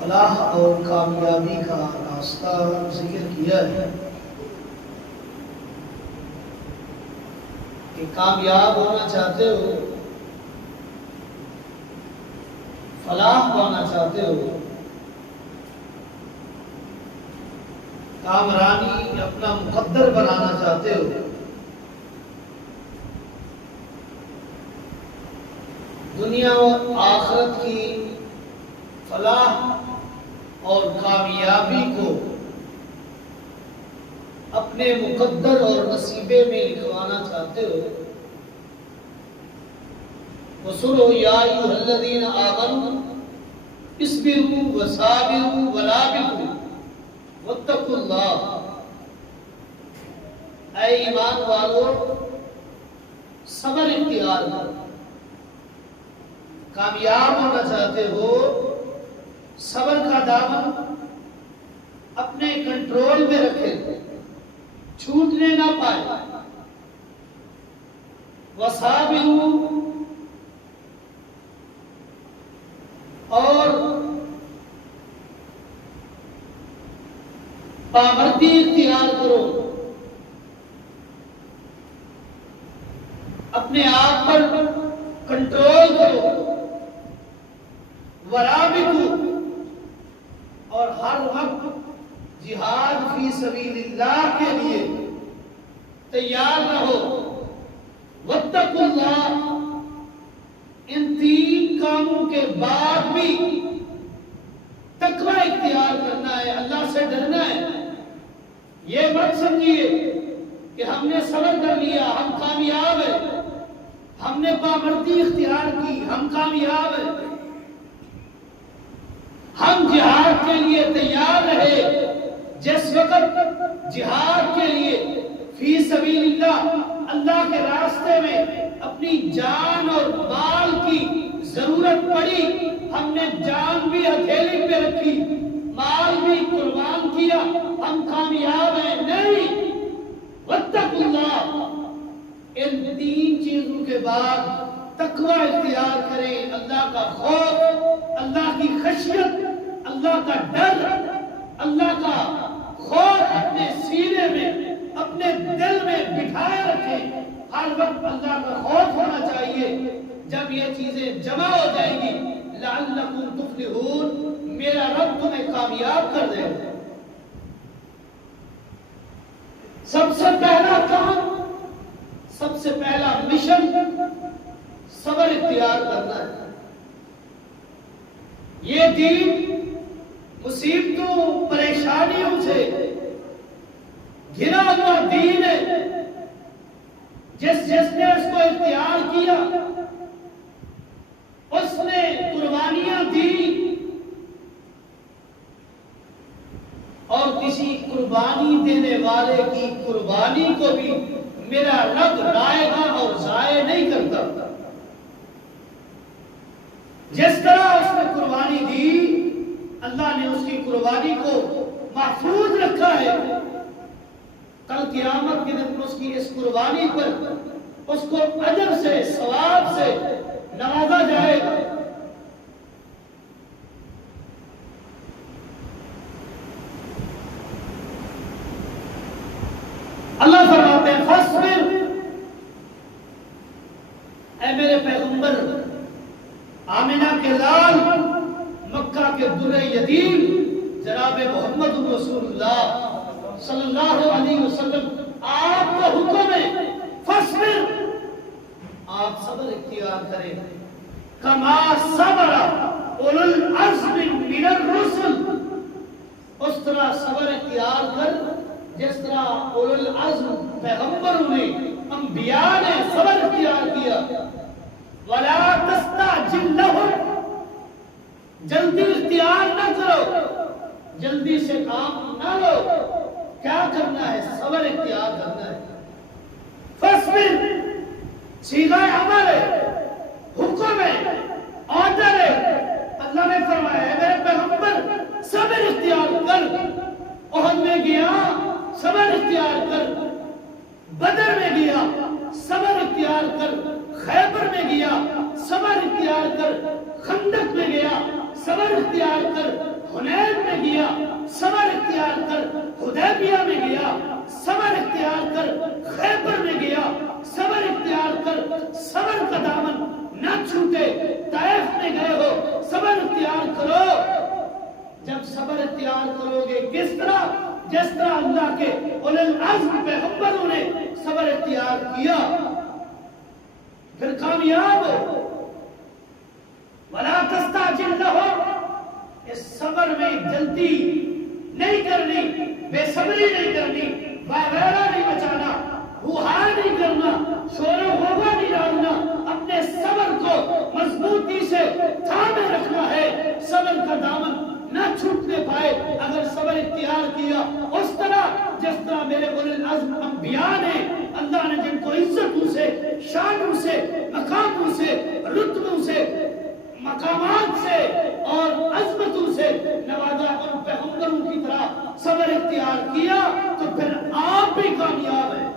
فلاح اور کامیابی کا راستہ ذکر کیا ہے کہ کامیاب ہونا چاہتے ہو، فلاح پانا چاہتے ہو، کامرانی اپنا مقدر بنانا چاہتے ہو، دنیا و آخرت کی فلاح اور کامیابی کو اپنے مقدر اور نصیبے میں لکھوانا چاہتے ہو، وَسُرُوا يَا أَيُّهَا الَّذِينَ آمَنُوا اصْبِرُوا وَصَابِرُوا وَرَابِطُوا وَاتَّقُوا اللَّهَ۔ اے ایمان والو، صبر اختیار کرو۔ کامیاب ہونا چاہتے ہو، صبر کا دامن اپنے کنٹرول میں رکھے، چھوٹنے نہ پائے۔ وَصَابِرُوا، اور پابندی اختیار کرو، اپنے آپ پر کنٹرول کرو۔ ورابطوا، اور ہر وقت جہاد فی سبیل اللہ کے لیے تیار رہو۔ واتقوا اللہ، ان تین کاموں کے بعد بھی تقوی اختیار کرنا ہے، اللہ سے ڈرنا ہے۔ یہ مت سمجھیے کہ ہم نے صبر کر لیا ہم کامیاب ہیں، ہم نے پابندی اختیار کی ہم کامیاب ہیں، ہم جہاد کے لیے تیار رہے۔ جس وقت جہاد کے لیے فی سبیل اللہ، اللہ کے راستے میں اپنی جان اور مال کی ضرورت پڑی، ہم نے جان بھی ہتھیلی پہ رکھی، مال بھی قربان کیا، ہم کامیاب ہیں؟ نہیں۔ واتقوا اللہ، ان تین چیزوں کے بعد تقوی اختیار کریں، اللہ کا خوف، اللہ کی خشیت، اللہ کا ڈر، اللہ کا خوف اپنے سینے میں، اپنے دل میں بٹھائے رکھیں۔ ہر وقت اللہ کا خوف ہونا چاہیے۔ جب یہ چیزیں جمع ہو جائیں گی، لعلکم تفلحون، میرا رب تمہیں کامیاب کر دے گا۔ سب سے پہلا کام، سب سے پہلا مشن صبر اختیار کرنا ہے۔ یہ دین مصیبتوں پریشانیوں سے گھرا ہوا دین ہے۔ جس نے اس کو اختیار کیا، اس نے قربانیاں دی، اور کسی قربانی دینے والے کی قربانی کو بھی میرا رب لائے گا اور ضائع نہیں کرتا۔ جس طرح اس نے قربانی دی، اللہ نے اس کی قربانی کو محفوظ رکھا ہے۔ کل قیامت کے دن اس کی اس قربانی پر اس کو اجر سے، ثواب سے نوازا جائے گا۔ اللہ فرماتے ہیں فاصبر، اے میرے پیغمبر، آمنہ کے لال، مکہ کے در یتیم جناب محمد رسول اللہ صلی اللہ علیہ وسلم، آپ کو حکم ہے فاصبر، آپ صبر اختیار کریں، کما صبر اولو العزم من الرسل، اس طرح صبر اختیار کر جس طرح اولو العزم پیغمبروں نے، انبیاء نے صبر اختیار کیا۔ ولا تستعجل لهم، جلدی اختیار نہ کرو، جلدی سے کام نہ لو۔ کیا کرنا ہے؟ صبر اختیار کرنا ہے۔ فاصبر صیغہ امر ہے، حکم ہے، آرڈر ہے۔ اللہ نے فرمایا ہے میرے پیغمبر صبر اختیار کر، احد میں گیا صبر اختیار کر، بدر میں گیا صبر اختیار کر، خیبر میں گیا صبر اختیار کر، خندق میں گیا صبر اختیار کر، حنین میں گیا، صبر اختیار کر حدیبیہ میں گیا، صبر اختیار کر خیبر میں گیا، صبر اختیار کر صبر کا دامن نہ چھوٹے، طائف میں گئے ہو صبر اختیار کرو۔ جب صبر اختیار کرو گے کس طرح؟ جس طرح اللہ کے اولی العزم پیغمبروں نے صبر اختیار کیا، پھر کامیاب ہو۔ وَلَا تَسْتَعْجِلْ لَهُمْ، اس صبر میں جلدی نہیں کرنی، بے صبری نہیں کرنی، وغیرہ نہیں بچانا، ہوا نہیں کرنا، شور و غوغا نہیں ڈالنا، اپنے صبر کو مضبوطی سے تھامے رکھنا ہے، صبر کا دامن نہ چھوٹنے پائے۔ اگر صبر اختیار کیا اس طرح جس طرح میرے اولی العزم انبیاء نے، اللہ نے جن کو عزتوں سے، شانوں سے، مقاموں سے، رتبوں سے، مقامات سے اور عظمتوں سے نوازا، ان پیغمبروں کی طرح صبر اختیار کیا تو پھر آپ بھی کامیاب ہیں۔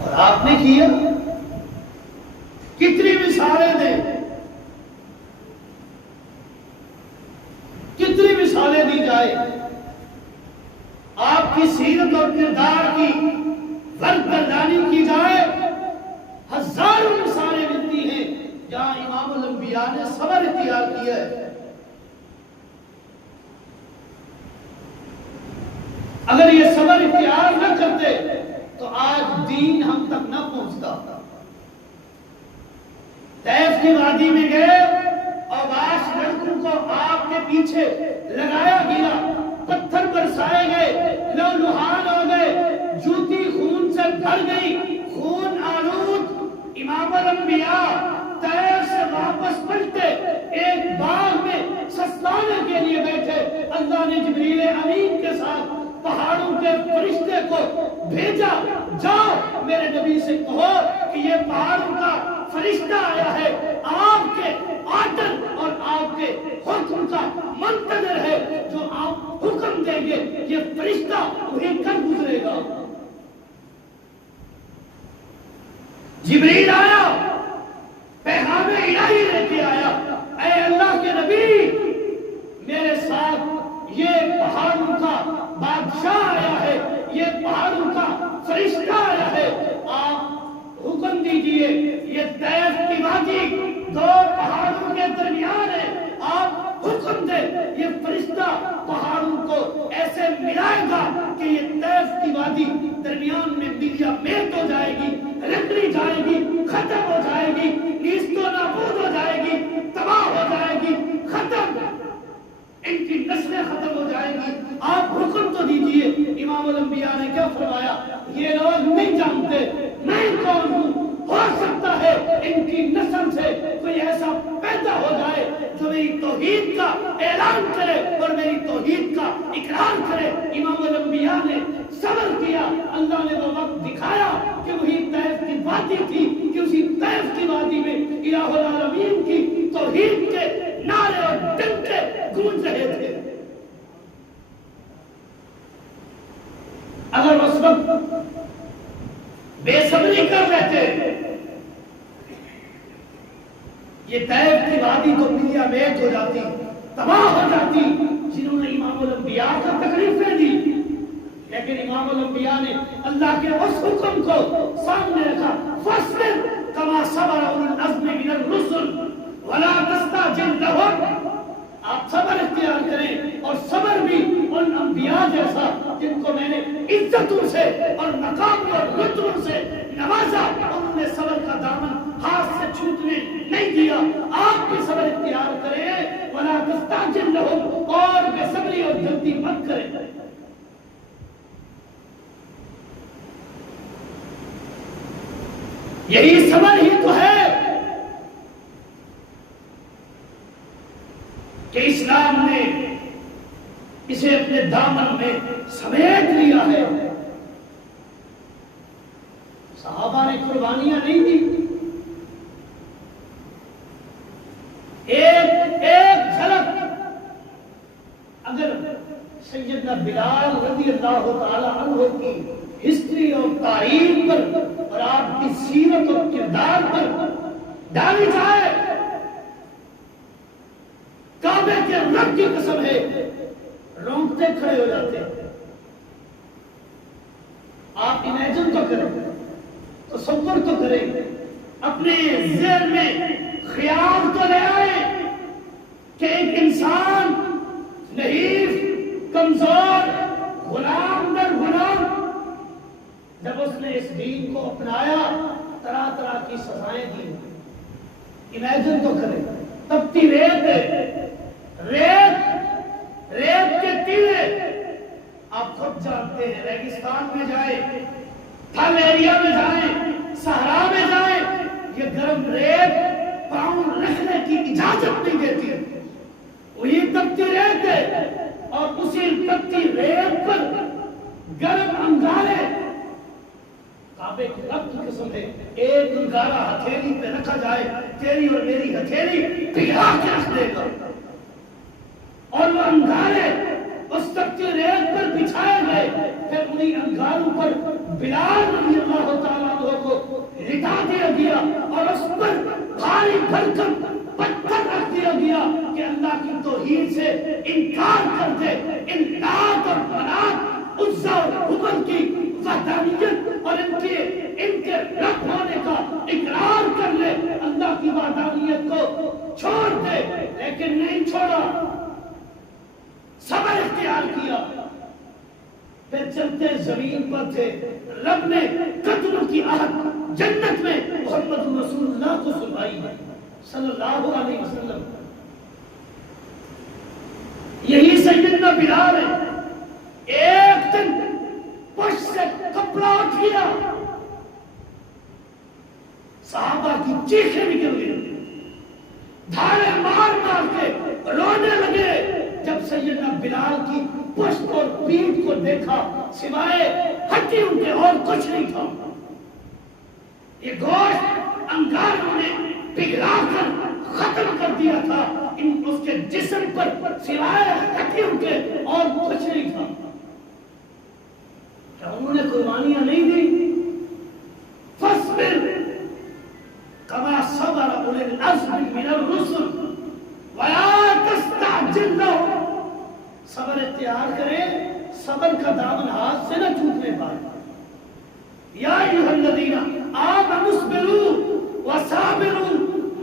اور آپ نے کیا، کتنی مثالیں دیں، کتنی مثالیں دی جائے، آپ کی سیرت اور کردار کی برگردانی کی جائے، ہزاروں مثالیں ملتی ہیں جہاں امام الانبیاء نے صبر اختیار کیا ہے۔ اگر یہ صبر اختیار نہ کرتے تو آج دین ہم تک نہ پہنچتا۔ طائف کی وادی میں گئے اور باش لڑکوں کو آپ کے پیچھے لگایا گیا، پتھر برسائے گئے، لہولہان ہو گئے، جوتی خون سے بھر گئی، خون آلود امام الانبیاء طائف سے واپس پلٹے، ایک باغ میں سستانے کے لیے بیٹھے۔ اللہ نے جبریل امین کے ساتھ پہاڑوں کے فرشتے کو بھیجا، جاؤ میرے نبی سے کہو کہ یہ پہاڑوں کا فرشتہ آیا ہے، آپ کے آرڈر اور آپ کے حکم کا منتظر ہے، جو آپ حکم دیں گے یہ فرشتہ وہیں کر گزرے گا۔ جبریل آیا، پیغام الہی لے کے آیا، اے اللہ کے نبی، میرے ساتھ یہ پہاڑوں کا بادشاہ آیا ہے، یہ پہاڑوں کا فرشتہ آیا ہے، آپ حکم دیجئے، یہ طائف کی وادی دو پہاڑوں کے درمیان ہے، آپ حکم دیں، یہ فرشتہ پہاڑوں کو ایسے ملائے گا کہ یہ طائف کی وادی درمیان میں ملیا میٹ ہو جائے گی، رگڑی جائے گی، ختم ہو جائے گی، نیست و نابود ہو جائے گی، تباہ ہو جائے گی، ختم، ان کی نسلیں ختم ہو جائیں گی، آپ حکم تو دیجئے۔ امام الانبیاء نے کیا فرمایا؟ یہ لوگ نہیں جانتے میں کون ہوں، ہو سکتا ہے ان کی نسل سے کوئی ایسا پیدا ہو جائے جو میری توحید کا اعلان کرے اور میری توحید کا اقرار کرے۔ امام الانبیاء نے صبر کیا، اللہ نے وہ وقت دکھایا کہ وہی طائف کی وادی تھی، کہ اسی طائف کی وادی میں الہ العالمین کی توحید کے نعرے اور ڈنکے گونج رہے تھے۔ اگر اس وقت بے صبری کر رہتے، یہ طائف کی وادی تو ملیا میٹ ہو جاتی، تباہ ہو جاتی، جنہوں نے امام الانبیاء کو تکلیفیں دی۔ لیکن امام الانبیاء نے اللہ کے اس حکم کو سامنے رکھا، فاصبر کما صبر اولو العزم من الرسل ولا تستعجل لهم، آپ صبر اختیار کریں اور صبر بھی ان انبیاء جیسا جن کو میں نے عزتوں سے اور مقام اور رتبوں سے نوازا، انہوں نے صبر کا دامن ہاتھ سے چھوٹنے نہیں دیا۔ آپ بھی صبر اختیار کریں، ولا تستعجل لهم، اور بے صبری اور جلدی مت کریں۔ یہی صبر ہی تو ہے کہ اسلام نے اسے اپنے دامن میں سمیٹ لیا ہے۔ صحابہ نے قربانیاں نہیں دی، ایک جھلک اگر سیدنا بلال رضی اللہ تعالی عنہ کی ہسٹری اور تاریخ پر اور آپ کی سیرت اور کردار پر ڈالی جائے، کعبے کے رب کی قسم ہے رونگٹے کھڑے ہو جاتے ہیں۔ آپ امیجن تو کریں، تصور تو کریں، اپنے ذہن میں خیال تو لے آئے کہ ایک انسان نحیف، کمزور، غلام در غلام، جب اس نے اس دین کو اپنایا طرح طرح کی سزائیں دی۔ امیجن تو کریں، تپتی ریت ہے، ریت کے تیرے، آپ خود جانتے ہیں، ریگستان میں جائیں، تھل ایریا میں جائیں، صحرا میں جائیں، یہ گرم ریت پاؤں رکھنے کی اجازت نہیں دیتی، وہی تپتی ریت ہے، اور اسی تپتی ریت پر گرم انگارے، کعبے کے رب کی قسم ہے ایک انگارہ ہتھیلی پہ رکھا جائے، تیری اور میری ہتھیلی پگھلا کے رکھ دے گا، اور وہ انگارے اس تپتی ریت پر بچھائے گئے، پھر انہی انگاروں پر بلال رضی اللہ تعالیٰ عنہ کو لٹا دیا گیا، اور اس پر بھاری بھرکم پتھر رکھ دیا گیا کہ اللہ کی توحید سے انکار کر دے، ان لات اور منات، عزا اور حبل کی وحدانیت اور ان کے رب ہونے کا اقرار کر لے، اللہ کی وحدانیت کو چھوڑ دے، لیکن نہیں چھوڑا، صبر اختیار کیا، پھر چلتے زمین پر تھے، رب نے قتلوں کی عہد جنت میں محمد رسول اللہ کو سنائی ہے صلی اللہ علیہ وسلم۔ یہی سیدنا بلال ہے، ایک دن پشت سے کپڑا اٹھ گیا، صحابہ کی چیخیں نکل گئی، دھارے مار مار کے رونے لگے جب سیدنا بلال کی پشت اور پیٹھ کو دیکھا، سوائے ہڈیوں کے اور کچھ نہیں تھا، یہ گوشت انگاروں نے پگھلا کر ختم کر دیا تھا، اس کے جسم پر سوائے ہڈیوں کے اور کچھ نہیں تھا۔ کیا انہوں نے قربانیاں نہیں دی؟ فاصبر کما صبر اولو العزم من الرسل ولا تستعجل لهم، صبر اختیار کرے، صبر کا دامن ہاتھ سے نہ چھوٹنے پائے۔ یا ایھا الذین آمنوا اصبروا وصابروا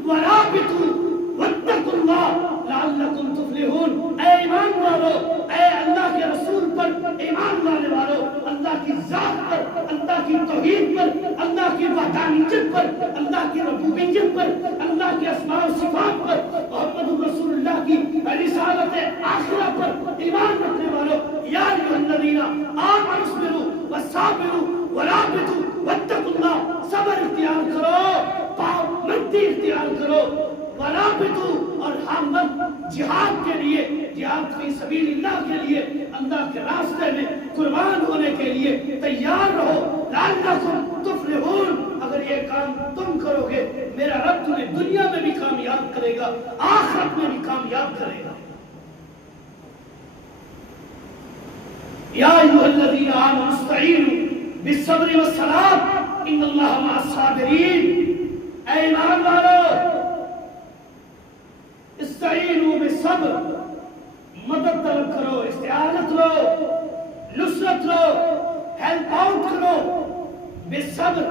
ورابطوا واتقوا اللہ لعلکم تفلحون۔ اے ایمان والو، اے اللہ کے رسول پر ایمان لانے والو، اللہ کی ذات پر، اللہ کی توحید پر، اللہ کی وحدانیت پر، اللہ کی ربوبیت پر، اللہ کے اسماء و صفات پر، محمد رسول اللہ کی رسالت آخرہ پر ایمان رکھنے والو، یا ایھا الذین آمنوا اصبروا وصابروا ورابطوا واتقوا اللہ، صبر اختیار کرو، پابندی اختیار کرو، ورابطوا اور ہمت جہاد کے لیے، جہاد فی سبیل اللہ کے لیے، اللہ کے راستے میں قربان ہونے کے لیے تیار رہو، لعلکم تفلحون۔ اگر یہ کام تم کرو گے، میرا رب تمہیں دنیا میں بھی کامیاب کرے گا، آخرت میں بھی کامیاب کرے گا۔ یا ایھا الذین آمنوا استعینوا بالصبر والصلاۃ ان اللہ مع الصابرین۔ اے ایمان والو، استعینوا بالصبر، مدد طلب کرو، استعانت لو، نصرت لو، ہیلپ آؤٹ کرو، بالصبر،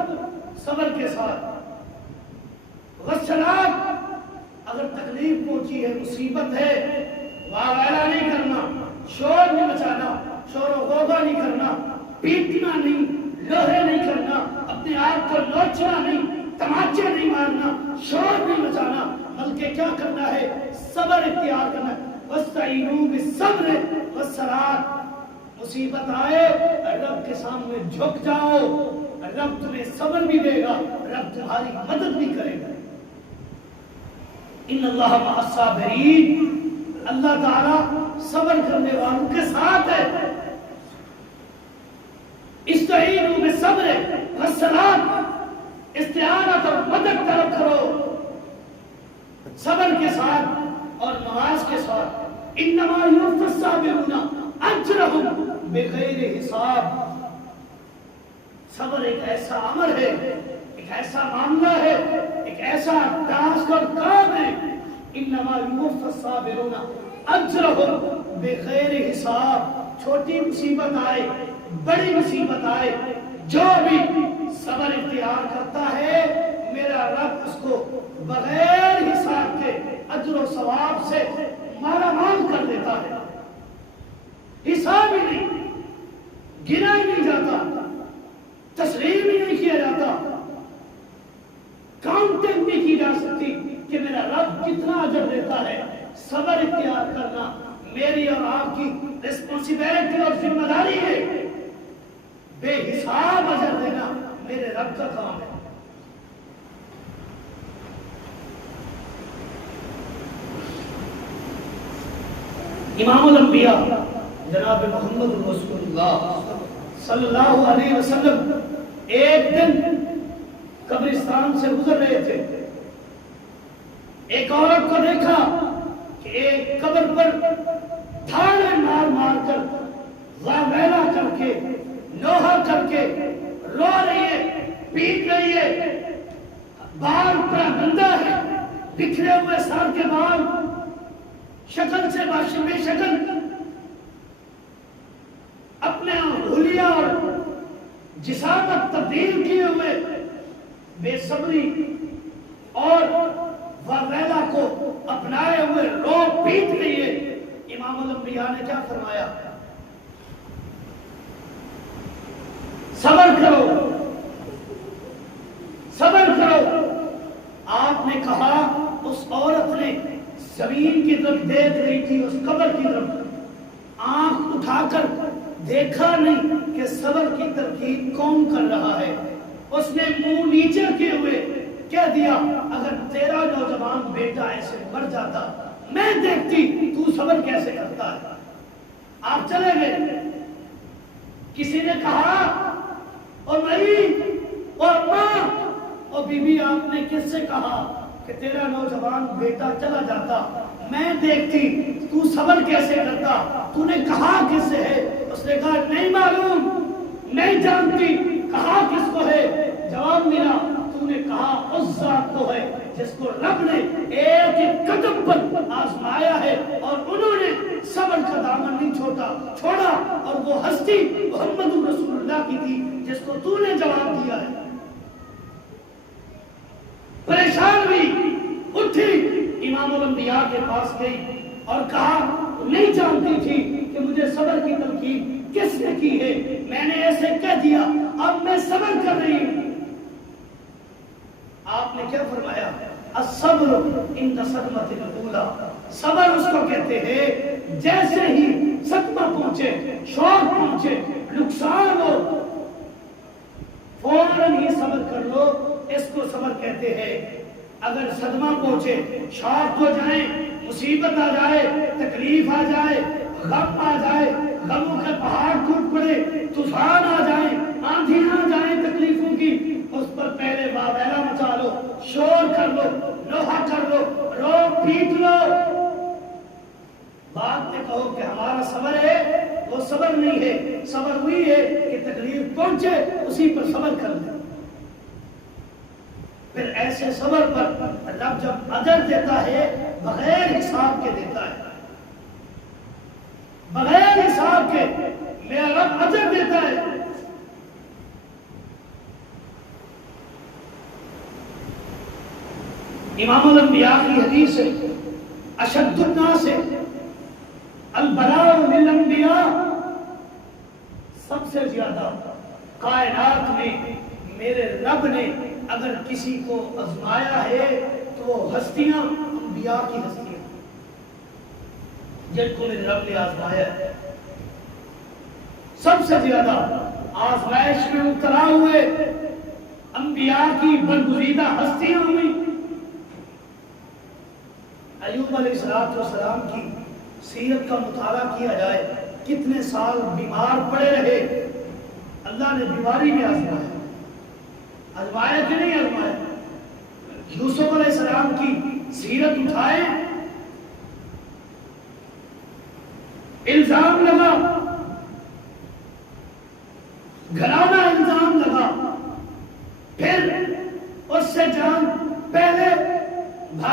صبر کے ساتھ، والصلاۃ، اگر تکلیف پہنچی ہے، مصیبت ہے، واویلا نہیں کرنا، شور نہیں مچانا، شور و غوغا نہیں کرنا، پیٹنا نہیں، لوہے نہیں کرنا، اپنے آپ کو نوچنا نہیں، تماچے نہیں مارنا، شور نہیں مچانا، بلکہ کیا کرنا ہے؟ صبر اختیار کرنا ہے۔ وَاسْتَعِینُوا بِالصَّبْرِ وَالصَّلَاةِ، مصیبت آئے رب کے سامنے جھک جاؤ، رب تمہیں صبر بھی دے گا، رب تمہاری مدد بھی کرے گا۔ ان اللہ مع الصابرین، اللہ تعالیٰ صبر کرنے والوں کے ساتھ ہے۔ استعینوا بالصبر والصلاۃ، استعانت اور مدد طلب کرو صبر کے ساتھ اور نماز کے ساتھ۔ انما یوفی الصابرون اجرهم بغیر حساب، صبر ایک ایسا امر ہے، ایک ایسا معاملہ ہے، ایک ایسا ایسا ٹاسک اور کام ہے، انما یوفی الصابرون اجرہم بغیر حساب. چھوٹی مصیبت آئے، بڑی مصیبت آئے، جو بھی صبر اختیار کرتا ہے میرا رب اس کو بغیر حساب کے اجر و ثواب سے مالا مال کر دیتا ہے. حساب ہی نہیں، گنا ہی نہیں جاتا، تسلیم ہی نہیں کیا جاتا، کاؤنٹنگ نہیں کی جا سکتی کہ میرا رب کتنا اجر دیتا ہے. صبر اختیار کرنا میری اور آپ کی ریسپانسبلٹی اور ذمہ داری ہے. بے حساب اجر دینا میرے رب کا کام ہے. امام الانبیاء جناب محمد رسول اللہ صلی اللہ علیہ وسلم ایک دن قبرستان سے گزر رہے تھے. ایک عورت کو دیکھا کہ ایک قبر پر تھانے مار مار کر واویلا کر کے نوحہ کر کے رو رہی ہے، پیٹ رہی ہے، بال پر گندا ہے، بکھرے ہوئے سر کے بال، شکل سے بے شکل، اپنے حلیہ اور جسامت تبدیل کیے ہوئے، بے صبری اور واویلا کو اپنائے ہوئے رو پیٹ رہی ہے. امام الانبیاء نے کیا فرمایا؟ صبر کرو، صبر کرو. آپ نے کہا اس عورت نے زمین کی طرف دیکھ رہی تھی، اس قبر کی طرف آنکھ اٹھا کر دیکھا نہیں کہ صبر کی ترکیب کون کر رہا ہے. اس نے منہ نیچے کیے ہوئے کہہ دیا اگر تیرا نوجوان بیٹا ایسے مر جاتا میں دیکھتی تو صبر کیسے کرتا ہے. آپ چلے گئے. کسی نے کہا اور نہیں اور ماں اور بی بی آپ نے کس سے کہا کہ تیرا نوجوان بیٹا چلا جاتا میں دیکھتی تو صبر کیسے کرتا؟ تو نے کہا کس سے ہے؟ اس نے کہا نہیں معلوم، نہیں جانتی. کہا کس کو ہے؟ جواب ملا تو نے کہا اس ذات کو ہے جس کو رب نے ایک ایک قدم پر آزمایا ہے اور انہوں نے صبر کا دامن نہیں چھوڑا اور وہ ہستی محمد رسول اللہ کی تھی جس کو تو نے جواب دیا ہے. پریشان ہوئی، اٹھی، امام الانبیاء کے پاس گئی اور کہا نہیں جانتی تھی کہ مجھے صبر کی تلقین کس نے کی ہے، میں نے ایسے کہہ دیا اب میں صبر کر رہی ہوں. آپ نے کیا فرمایا؟ الصبر عند صدمۃ الاولی. صبر اس کو کہتے ہیں جیسے ہی صدمہ پہنچے، شوق پہنچے، نقصان ہو فوراً ہی صبر کر لو، اس کو صبر کہتے ہیں. اگر صدمہ پہنچے، شوق ہو جائے، مصیبت آ جائے، تکلیف آ جائے، غم آ جائے، غموں کے پہاڑ ٹوٹ پڑے، طوفان آ جائیں، آندھیاں آ جائیں تکلیفوں کی، اس پر پہلے واویلا مچا لو، شور کر لو، لوہا کر لو، رو پیٹ لو. بعد میں کہو کہ ہمارا صبر ہے، وہ صبر نہیں ہے. صبر ہوئی ہے کہ تکلیف پہنچے اسی پر صبر کر لیں. پھر ایسے صبر پر اللہ جب اجر دیتا ہے بغیر حساب کے دیتا ہے، بغیر حساب کے میرا رب اجر دیتا ہے. امام الانبیاء کی حدیث ہے اشد الناس البلاء للانبیاء. سب سے زیادہ کائنات میں میرے رب نے اگر کسی کو آزمایا ہے تو وہ ہستیاں انبیاء کی ہستیاں جن کو میرے رب نے آزمایا ہے. سب سے زیادہ آزمائش میں مبتلا ہوئے انبیاء کی برگزیدہ ہستیاں ہوئی. ایوب علیہ السلام کی سیرت کا مطالعہ کیا جائے، کتنے سال بیمار پڑے رہے، اللہ نے بیماری میں آزمایا. آزمایا کہ نہیں آزمایا؟ یوسف علیہ السلام کی سیرت اٹھائے، الزام لگا، گھرانہ الزام لگا، پھر اس سے جان پہلے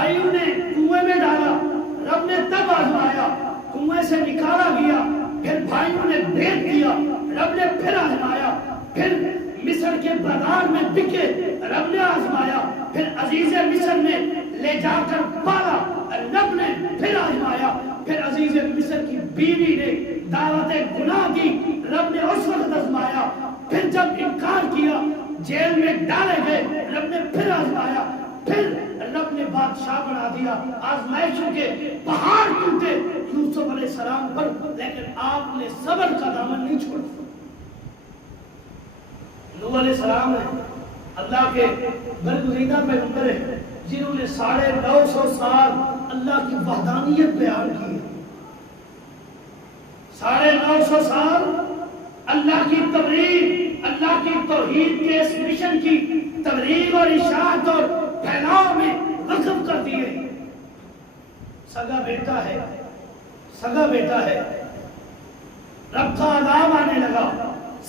بھائیوں نے کنویں میں ڈالا، رب نے تب آزمایا، کنویں سے نکالا گیا، پھر بھائیوں نے بیچ دیا، رب نے پھر آزمایا، پھر مصر کے بازار میں بکے، رب نے آزمایا، پھر عزیز مصر نے لے جا کر پالا، رب نے پھر آزمایا، پھر عزیز مصر کی بیوی نے دعوت گناہ دی، رب نے اس وقت آزمایا، پھر جب انکار کیا جیل میں ڈالے گئے، رب نے پھر آزمایا، پھر رب نے بادشاہ بنا دیا، آزمائشوں کے پہاڑ ٹوٹے یوسف علیہ السلام پر، لیکن آپ نے صبر کا دامن نہیں چھوڑا۔ نوح علیہ السلام اللہ کے برگزیدہ پیغمبر ہیں جنہوں نے 950 سال اللہ کی وحدانیت بیان کی، 950 سال اللہ کی تبلیغ، اللہ کی توحید کے اس مشن کی تبلیغ اور اشاعت اور پھیلاؤ میں وقف کر دیے۔ سگا بیٹا ہے، سگا بیٹا ہے، رب کا عذاب آنے لگا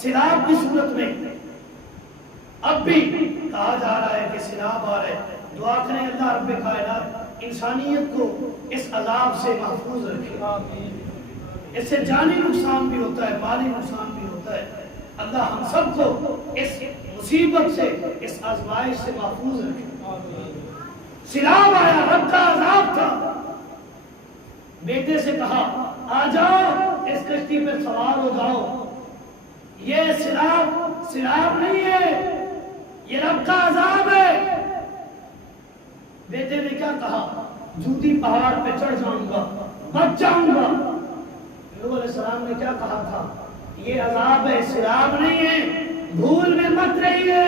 سیلاب کی صورت میں، اب بھی کہا جا رہا ہے کہ سیلاب آ رہے، دعا کریں اللہ رب کائنات انسانیت کو اس عذاب سے محفوظ رکھے۔ اس سے جانی نقصان بھی ہوتا ہے، مالی نقصان بھی ہوتا ہے، اللہ ہم سب کو اس مصیبت سے، اس آزمائش سے محفوظ رکھے۔ سیلاب آیا، رب کا عذاب تھا، بیٹے سے کہا آ جاؤ اس کشتی پر سوار ہو جاؤ، یہ سیلاب نہیں ہے، یہ رب کا عذاب ہے۔ بیٹے نے کیا کہا؟ جوتی پہاڑ پہ چڑھ جاؤں گا، بچ جاؤں گا۔ نوح علیہ السلام نے کیا کہا تھا؟ یہ عذاب ہے، سیلاب نہیں ہے، بھول میں مت رہیے۔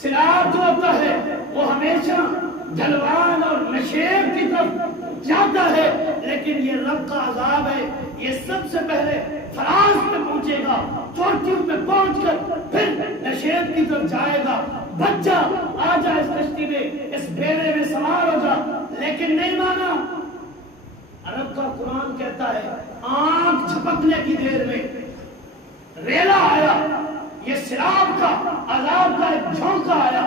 سیلاب جو ہوتا ہے وہ ہمیشہ ڈھلوان اور نشیب کی طرف جاتا ہے، لیکن یہ رب کا عذاب ہے، یہ سب سے پہلے فراز پہ پہنچے گا، چوٹیوں پہ پہنچ کر پھر نشیب کی طرف جائے گا۔ بچہ آ جا اس کشتی میں، اس بیڑے میں سوار ہو جا، لیکن نہیں مانا۔ عرب کا قرآن کہتا ہے آنکھ جھپکنے کی دیر میں ریلا آیا، یہ سیلاب کا عذاب کا ایک جھونکا آیا،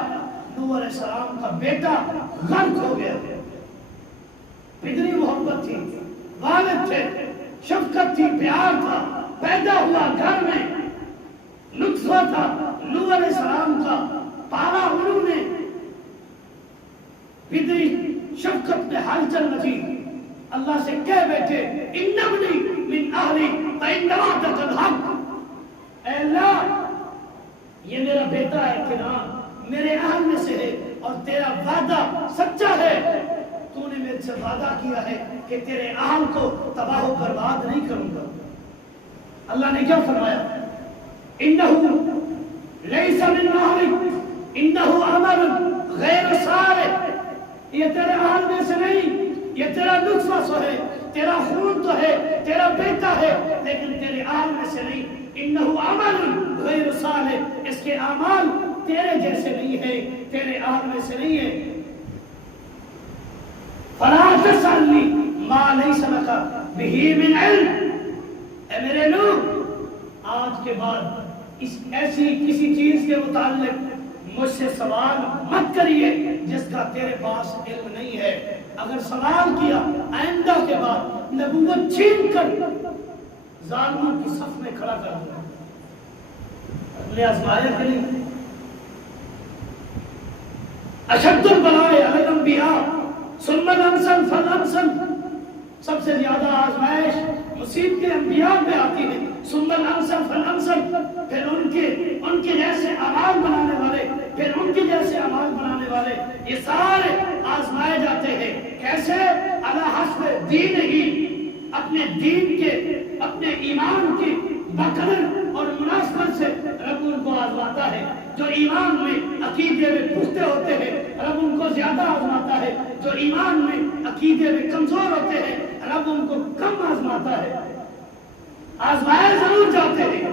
نوح علیہ السلام کا بیٹا غرق ہو گیا۔ کتنی محبت تھی، والد تھے، شفقت تھی، پیار تھا، پیدا ہوا گھر میں، نطفہ تھا نوح علیہ السلام کا، پالا انہوں نے، کتنی شفقت میں ہلچل مچی۔ اللہ سے کہہ بیٹھے ان ابنی من اہلی فإن وعدک الحق، اے اللہ یہ میرا بیٹا ہے کنعان، میرے اہل میں سے ہے اور تیرا وعدہ سچا ہے، تو نے میرے سے وعدہ کیا ہے کہ تیرے اہل کو تباہ و برباد نہیں کروں گا۔ اللہ نے کیا فرمایا؟ انہو لیس من اہلک انہو عمل غیر صالح، یہ تیرے اہل میں سے نہیں، یہ تیرا نطفہ سو ہے، تیرا خون تو ہے، تیرا بیٹا ہے، لیکن تیرے اہل میں سے نہیں۔ انہو عمل غیر صالح، اس کے اعمال تیرے جیسے نہیں ہے، تیرے اہل میں سے نہیں ہے۔ فلا تسألنی ما لیس لک بہ من علم، اے میرے نوح آج کے بعد اس ایسی کسی چیز کے متعلق مجھ سے سوال مت کریے جس کا تیرے پاس علم نہیں ہے۔ اگر سوال کیا آئندہ کے بعد نبوت چھین کر ظالموں کی صف میں کھڑا کر دوں۔ اپنے آزمایا کے لیے اشد البلاء علی الانبیاء ثم الامثل فالامثل، سب سے زیادہ آزمائش مصیبتیں انبیاء میں آتی ہیں، ثم الامثل فالامثل، پھر ان کے جیسے اعمال بنانے والے، پھر ان کے جیسے اعمال بنانے والے، یہ سارے آزمائے جاتے ہیں۔ کیسے؟ علی حسب دین ہی، اپنے دین کے، اپنے ایمان کی بقدر اور مناسبت سے رب ان کو آزماتا ہے۔ جو ایمان میں عقیدے میں پختہ ہوتے ہیں رب ان کو زیادہ آزماتا ہے، جو ایمان میں عقیدے میں کمزور ہوتے ہیں رب ان کو کم آزماتا ہے۔ آزمائے ضرور جاتے ہیں،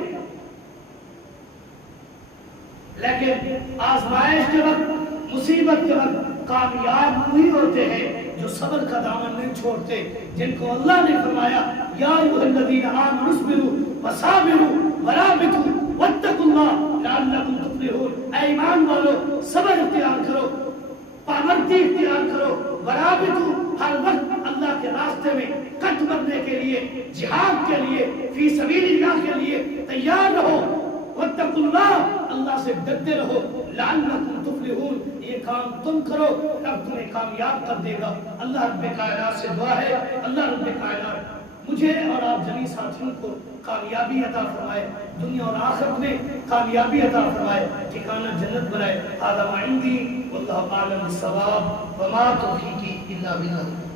لیکن آزمائش کے وقت، مصیبت کے وقت کامیاب وہی ہوتے ہیں جو صبر کا دامن نہیں چھوڑتے، جن کو اللہ نے فرمایا یا ایھا الذین آمنوا اصبروا وصابروا ورابطوا واتقوا اللہ لعلکم تفلحون، اے ایمان والو صبر اختیار کرو، پابندی اختیار کرو، ورابطو ہر وقت اللہ کے راستے میں کٹ بننے کے لیے، جہاد کے لیے، فی سبیل اللہ کے لیے تیار رہو۔ واتقوا اللہ، اللہ سے ڈرتے رہو، لعلکم تفلحون، یہ کام تم کرو رب تمہیں کامیاب کر دے گا۔ اللہ رب کائنات سے دعا ہے، اللہ رب کائنات مجھے اور آپ جمی ساتھیوں کو کامیابی عطا فرمائے، دنیا اور آخرت میں کامیابی عطا فرمائے، ٹھکانہ جنت بنائے۔ ھذا ما عندی واللہ اعلم بالصواب وما توفیقی الا باللہ۔